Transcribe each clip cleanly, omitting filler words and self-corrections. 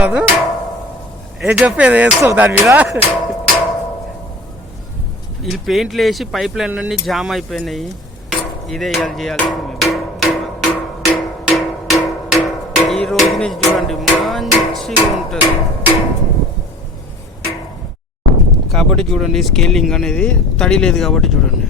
కాదు ఏ చెప్పేది వేస్తావు దాని మీద. వీళ్ళు పెయింట్లు వేసి పైప్ లైన్ అన్నీ జామ్ అయిపోయినాయి. ఇదే ఇవాళ చేయాలి. ఈ రోజు నుంచి చూడండి మంచిగా ఉంటుంది కాబట్టి చూడండి. స్కేలింగ్ అనేది తడి లేదు కాబట్టి చూడండి.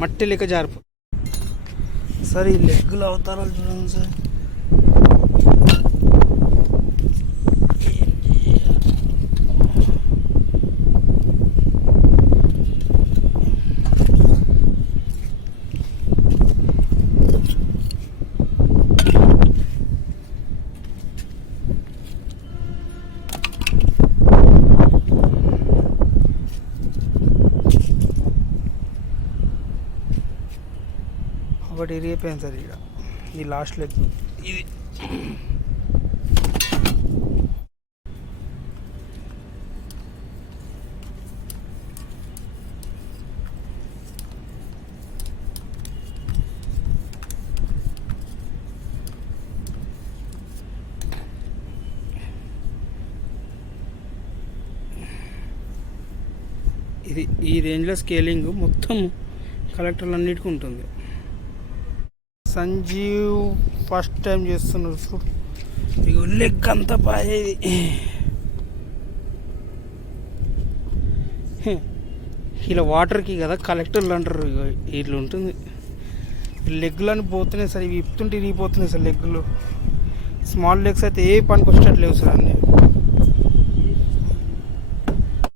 మట్టి లెక్క జారిపో సార్. ఈ లెగ్గులు అవతారాలు చూడండి సార్. ఒకటి ఇరిగిపోయింది సార్. ఇక్కడ ఈ లాస్ట్ లెగ్ ఇది. ఇది ఈ రేంజ్లో స్కేలింగ్ మొత్తం కలెక్టర్లు అన్నిటికీ ఉంటుంది. సంజీవ్ ఫస్ట్ టైం చేస్తున్నారు చూడు. ఇక లెగ్ అంతా పాయేది. ఇలా వాటర్కి కదా కలెక్టర్లు అంటారు. ఇట్లా ఉంటుంది. లెగ్లను పోతున్నాయి సార్. ఇవి ఇప్పుతుంటే ఇరిగిపోతున్నాయి సార్ లెగ్లు. స్మాల్ లెగ్స్ అయితే ఏ పనికి వచ్చేటట్లేవు సార్ అన్నీ.